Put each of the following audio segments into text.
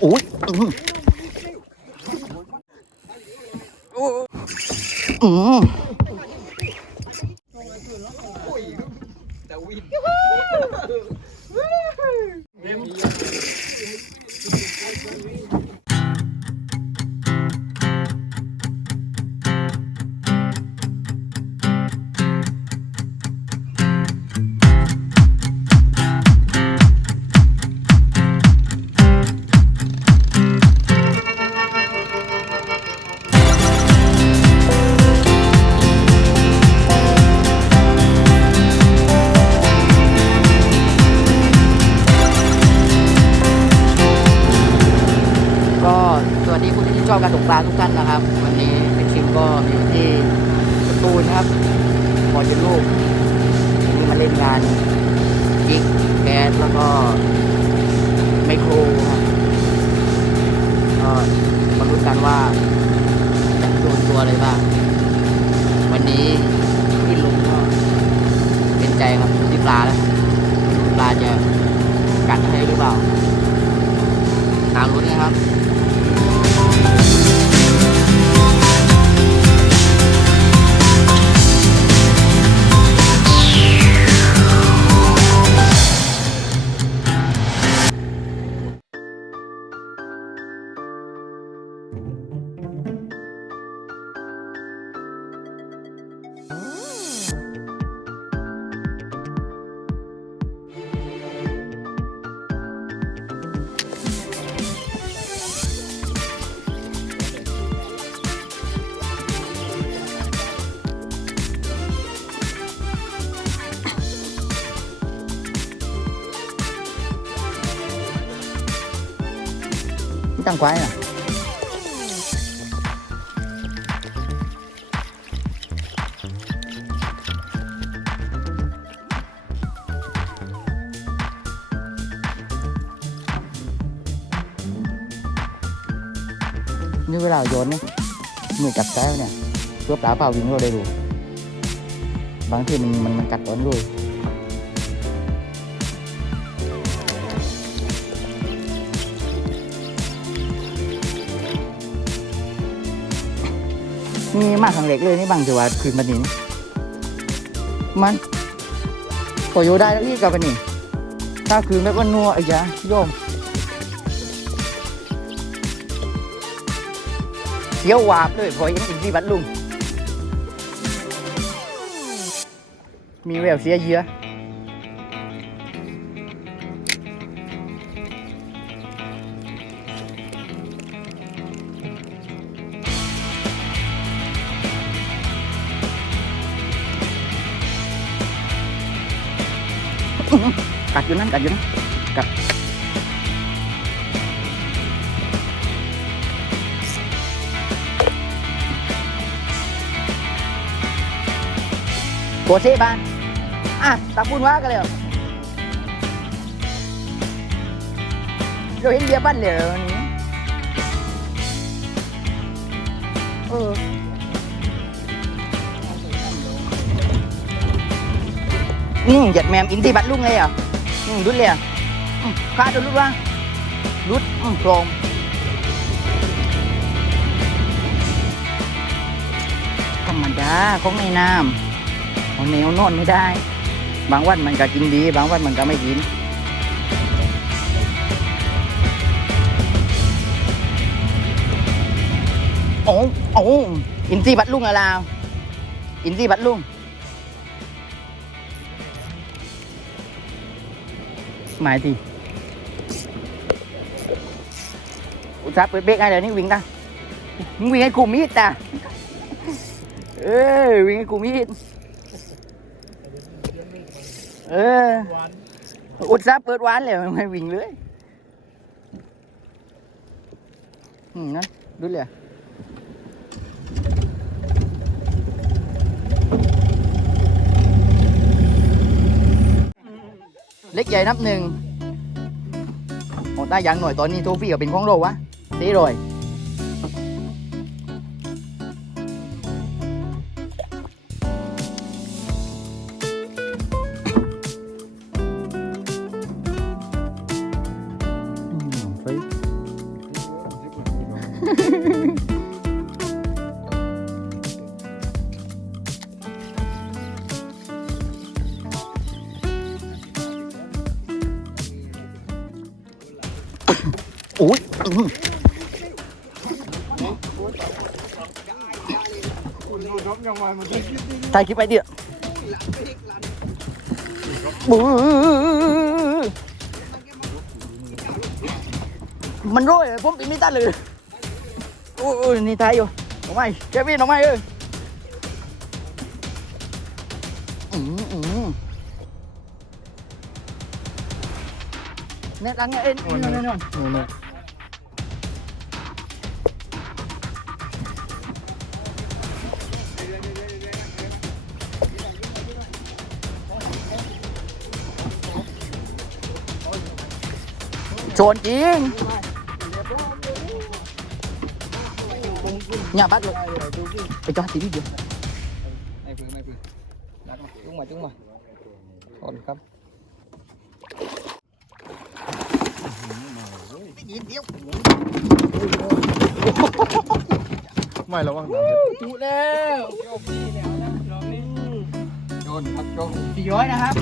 โอ้ยอืมอื อบการตกปลาทุกท่านนะครับ วันนี้เป็นชิมก็อยู่ที่สตูนะครับพอจะลูกวันนี้มาเล่นงานจิกแก๊สแล้วก็ไมโครครับก็มาลุ้กันว่าจะโดนตัวอะไรบ้าง วันนี้ขึ้นลงก็เป็นใจครับที่ปลาแล้วปลาจะกัดให้หรือเปล่า ตามลุ้นนะครับ ตั้ ง quái à như cái nào dồn ấy mình cặp cái nè cướp đá vào dính vào đầy đủ. Bắn thì mình mình, mình cắt ấn rồi นี่มากขังเล็กเลยนี่บางจังหวัดคืนบันนี้ มันก็อยู่ได้แล้วอีกกับบันนี้ ถ้าคืนแบบว่านัวไอ้ยะโยมเสียวหวาบเลยพอยังอินที่บัดลุงมีแววเสียเยอะ อยู่นั่นกัดอยู่นั่นกัดโกเซ่บ้านอะตาพูนว่ากันเลยเราเห็นเบียร์บ้านเหลวนี้เอออืมหยัดแมมอินที่บัดลุงเลยอะ อืมรุดเลยอะอืมข้าโดนรุดว่ารุดอืมโปร่งธรรมดาของในน้ำเอาแนวนอนไม่ได้ บางวันมันก็กินดี บางวันมันก็ไม่กินโอ้โอ้อินซีบัดลุงอะลาว อินซีบัดลุง หมายทีอุตส่าห์เปิดเบรกให้เดี๋ยวนี้วิ่งตามึงวิ่งให้กูมีดตาเออวิ่งให้กูมีดเอออุตส่าห์เปิดหวานเลยไม่วิ่งเลยอืมนั่นดูเลย เล็กใหญ่นับหนึ่งโอ้ได้ยังหน่อยตอนนี้โทฟี่ก็เป็นของโลวะตีรอย ถ่ายคลิปไปเดี๋ยวบู๊มันโรยเลยผมปีนไม่ตัดเลยโอ้ยนี่ถ่ายอยู่น้องไม้เควินน้องไม้เอ้ยอืมอืมเนี่ยหลังเนี่ยเอ็นนอนน อนนอนโจรจริง nhà bắt được ไปจอดทีวีเดียวไม่พื้นไม่พื้นนัดมาจุ้งมาจุ้งมาถอนครับไม่ระวังจุแล้วโจนครับโจนสี่ร้อยนะครับ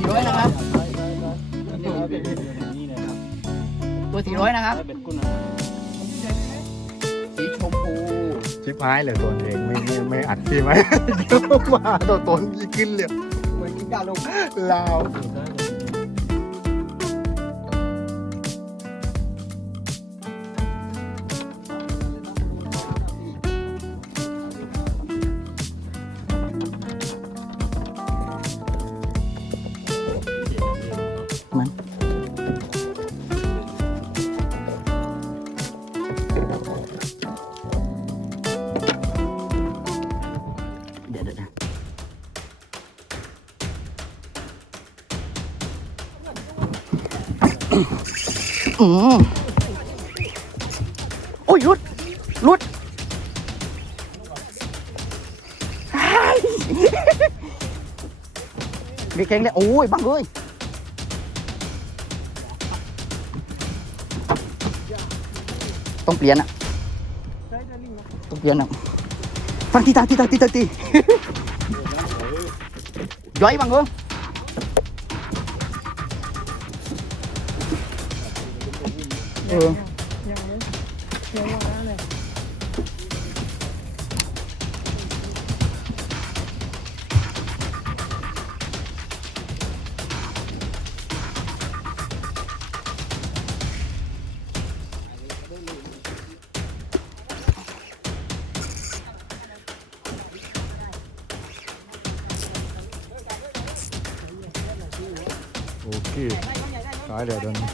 สี่ร้อยนะครับ เป็นนี่นะครับตัวสี่ร้อยนะครับเป็นกุ้นสีชมพูชิบหายเลยตัวเองไม่ไม่ไม่อัดพี่ไหมเดี๋ยวมาตัวตนยิ่งขึ้นเลยเหมือนกินกาลงลาวมัน อืมโอ้ยรุดรุดอ้ายเด็กแข็งเลยโอ้ยบังเลยต้องเปลี่ยนอะต้องเปลี่ยนอะฟังทีตาทีตาทีตาทีย้อยบังเออ เออโอเคตายเลยเดิน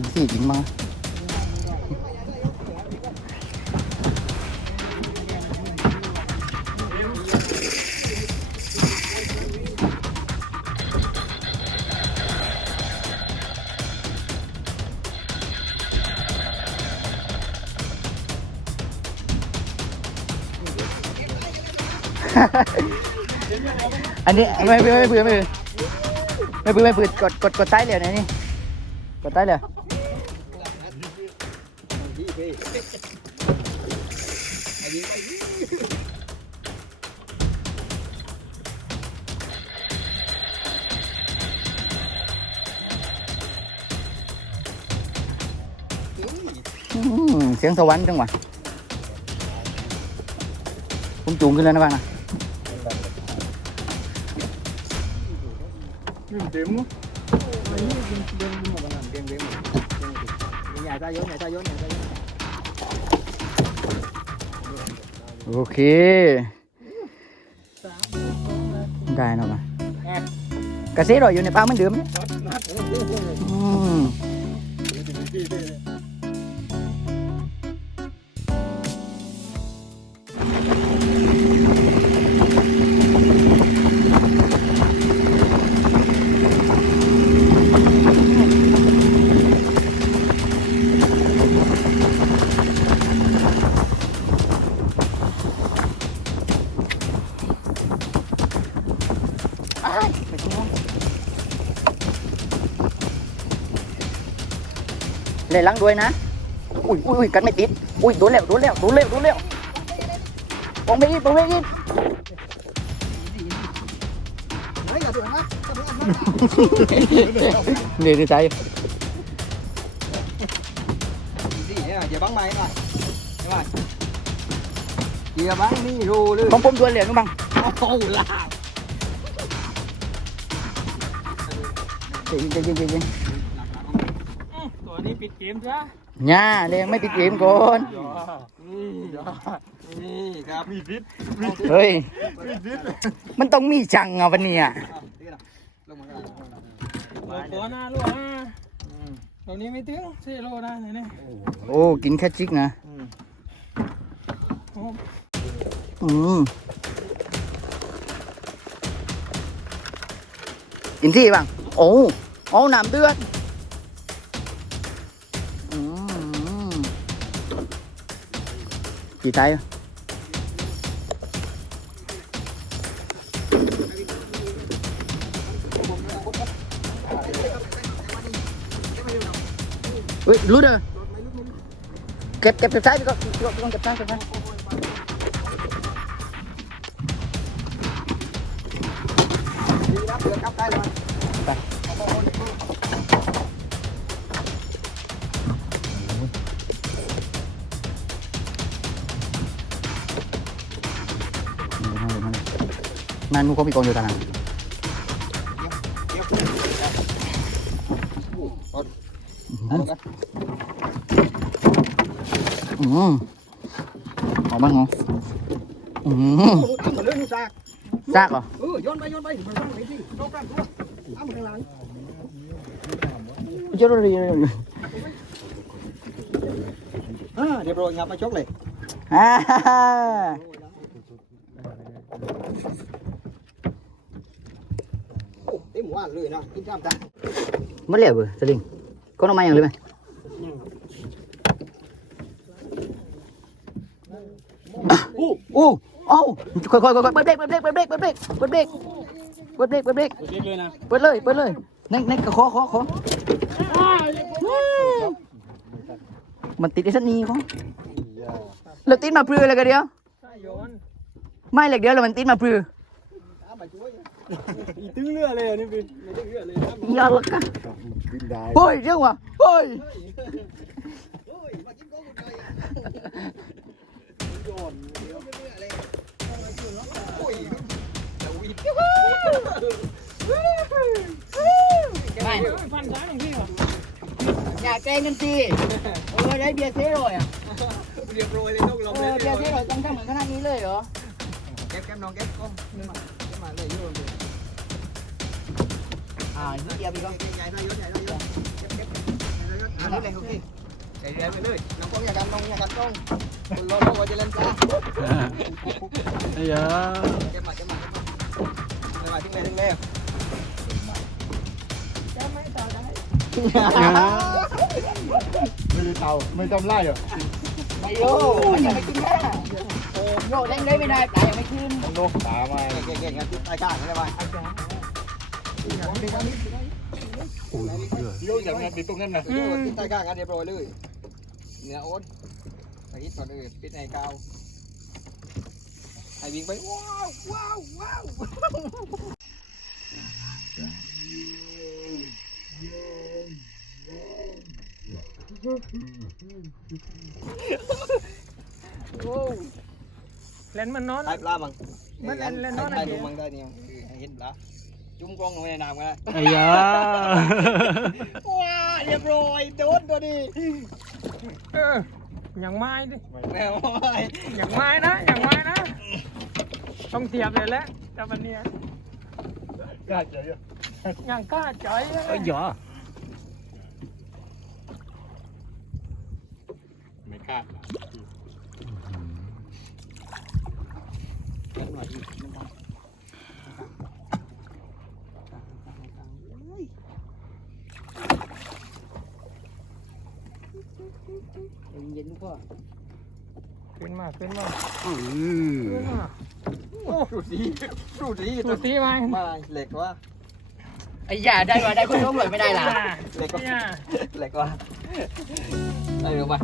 ยิงสี่ยิงมาอันนี้ไม่ไม่ไม่เบื่อไม่เบื่อไม่เบื่อไม่เบื่อกดกดกดใต้เลยนะนี่กดใต้เลยอืมเสียงสวรรค์จังหลว นะบ้างนะเต็มใหญ่ตายย้อนให โอเค ได้เนาะมากระเซรอยอยู่ในป่าเหมือนเดิมเนี่ย เลยล้างด้วยนะ อุ้ยอุ้ยอุ้ยกันไม่ติด อุ้ยโดนแล้วโดนแล้วโดนแล้วโดนแล้วปองไปอีกปองไปอีกเฮ้ยอย่าถึงนะเรียนใจดีเนี่ยอย่าบังไม้หน่อยใช่ไหมอย่าบังนี่รู้เลยของผมตัวเหลืองน้องบังโอ้โหล่ะจริงจริงจริงจริงตัวนี้ ปิดเกมจ้ะย่าเลยไม่ปิดเกมก่อนนี่นี่ครับมีพิษเฮ้ยมันต้องมีจังอะวันเนี้ยลงมาตัวหน้าลูกอะตัวนี้ไม่ถึงสี่โลได้ไหนเนี่ยโอ้กินแค่จิกนะอืมกินที่บ้างโอ้โอ้น้ำเดือด กี่ไตอะเฮ้ยรุดอะเก็บเก็บเก็บไต ยวเอาลูกกันอืมหอมมากเหรออืมเอามาเรื่องนู้นซากซากเหรอเออโยนไปโยนไปมันต้องไปที่โต๊ะกันตัวเอามาข้างหลังเยอะเลยเยอะเลยอ่าเรียบร้อยครับมาชกเลยอ่า โอ้เต็มห วานเลยนะกินข้ามจ้าไม่เหลวเบอร์สลิงก็น้องมาอย่างเลยไหมอู้อู้เอ้าค่อยๆค่อยๆเปิดเบรกเปิดเบรกเปิดเบรกเปิดเบรกเปิดเบรกเปิดเบรกเปิดเบรกเล่นเลยนะเปิดเลยเปิดเลยเน่งเน่งขอขอขอมันติดไอ้สันนี้เขาแล้วติดมาปลือเลยกันเดียวใช่โยนไม่เหล็กเดียวแล้วมันติดมาปลือ เอามาช่วยอีตึ้งเลือดเลยอะนี่พี่ไม่ได้เยอะเลยนะอย่าละกันบินได้เฮ้ยเรื่องว่ะเฮ้ยเฮ้ยมากินก้อนเลยโยนเดี๋ยวไม่เบื่อเลยโอ้ยเดี๋ยววิดไม่ฟันซ้ายของพี่เหรออย่าแกล้งกันสิเออได้เบียร์เซ่เลยอะเรียบร้อยเลยต้องลงเอเลยอเบียร์เซ่เลยต้องทำเหมือนขนาดนี้เลยเหรอเก็บแก้มน้องเก็บก้มขึ้นมาขึ้นมาเลยโยนเลย อ่านี่เดียวไปก่อนใหญ่ได้ยศใหญ่ได้ยศเก็บเก็บใหญ่ได้ยศอ่านเลยโอเคใหญ่ใหญ่ไปเลยน้องก้องอย่ากันน้องอย่ากันก้องคนรอรอว่าจะเล่นจ้าไอ้ยเก็บมาเก็บมาเก็บมาเก็บมาทิ้งเลยทิ้งเลยไม่ได้เตาไม่จำไล่เหรอไม่โยมันยังไม่ขึ้นหน้าโอ้โยเล่นได้ไม่ได้ตายยังไม่ขึ้นโลกตามาเก่งเก่งกันตายกลางใช่ไหมโยกอย่างนี้ติดตรงนั้นนะโยนตายกลางกันเรียบร้อยเลยเนื้อโอ๊ตไอ้ฮิตก่อนเลยปิดในกาวไอ้วิ่งไปว้าวว้าวว้าวเล่นมันนอนไอ้ปลาบังมันเล่นเล่นนอนไอ้อะไรดูมังได้เนี่ยเห็นปลา จุ่มกล้องลงในน้ำกันนะไอ้ยาว้าเรียบร้อยโดนตัวนี้เอออย่างไม้ดิแมวอย่างไม้นะอย่างไม้นะ ต้องเทียบเลยแหละจับมันเนี่ยกล้าใจอะอย่างกล้าจ่อยไอ้ยาไม่กล้า เย็นๆพ่อขึ้นมาขึ้นมาอือขึ้นมาโอ้ดูสีดูสีสุดที่มามาเหล็กว่าไอ้อย่าได้ว่าได้คนล้มเลยไม่ได้ล่ะเหล็กว่าเนี่ยเหล็กว่าได้เร็วไป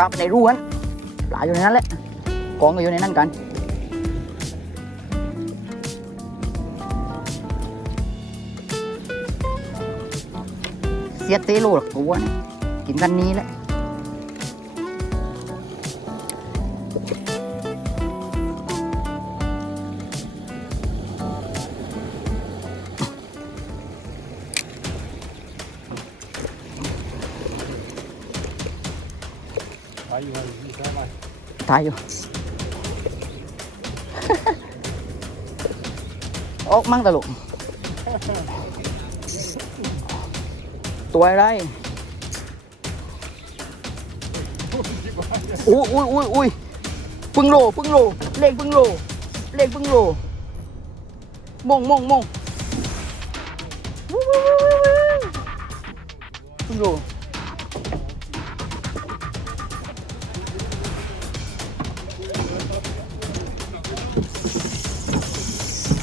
ข้ามไปในรูนั้นปลาอยู่ในนั้นแหละกองก็อยู่ในนั้นกันเสียเตโลหรอกกูว่านกินกันนี้แหละ อยู่ออกมั่งตลกตัวอะไรอุ้ยอุ้ยอุ้ยอุ้ยปึ้ง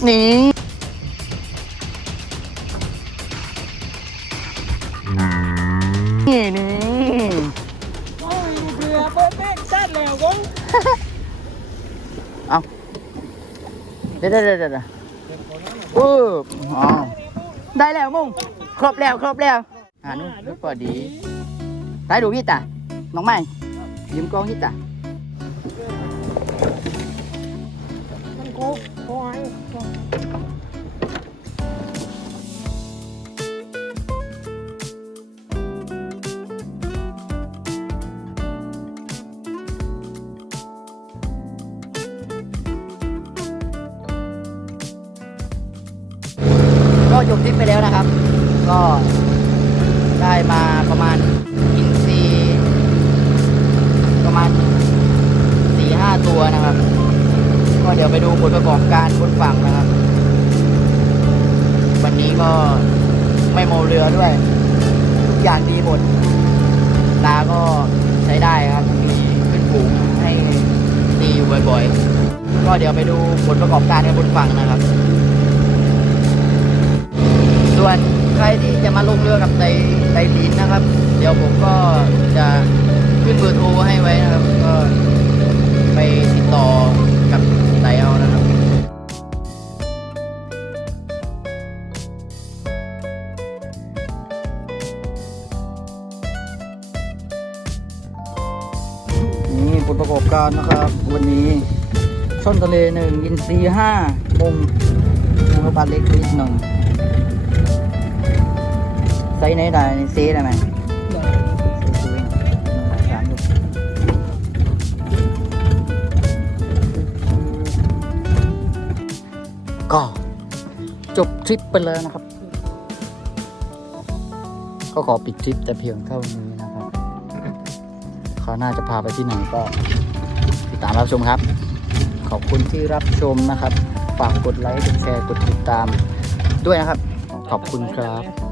นี่นี่นี่โอ้ยเรือเปิดเป๊กจัดแล้วกงเดี๋ยวเดี๋ยวเดี๋ยวเดี๋ยวเอออ๋อได้แล้วมุงครบแล้ว ครบแล้วอ่านู้นนึกพอดีได้ดูพี่ตาน้องใหม่ยืมกล้องพี่ตา จบทริปไปแล้วนะครับ ก็ได้มาประมาณอินซีประมาณสี่ห้าตัวนะครับ ก็เดี๋ยวไปดูผลประกอบการบนฝั่งนะครับ วันนี้ก็ไม่โมเรือด้วย ทุกอย่างดีหมดลาก็ใช้ได้ครับ มีขึ้นฝูงให้ตีอยู่บ่อยๆ ก็เดี๋ยวไปดูผลประกอบการกันบนฝั่งนะครับ ใครที่จะมาลงเรือกับไดไดลินนะครับ เดี๋ยวผมก็จะขึ้นเบอร์โทรให้ไว้นะครับ ก็ไปติดต่อกับไดเอานะครับนี่ผลประกอบการนะครับ วันนี้ช่อนทะเลหนึ่งอินซีห้ามงมงปลาเล็กนิดหนึ่ง ส์ไหนได้นี่ซีได้ไหมซีซีสามลูกก็จบทริปไปแล้วนะครับ ก็ขอปิดทริปแต่เพียงเท่านี้นะครับคราวหน้าจะพาไปที่ไหนก็ติดตามรับชมครับ ขอบคุณที่รับชมนะครับ ฝากกดไลค์กดแชร์กดติดตามด้วยนะครับ ขอบคุณครับ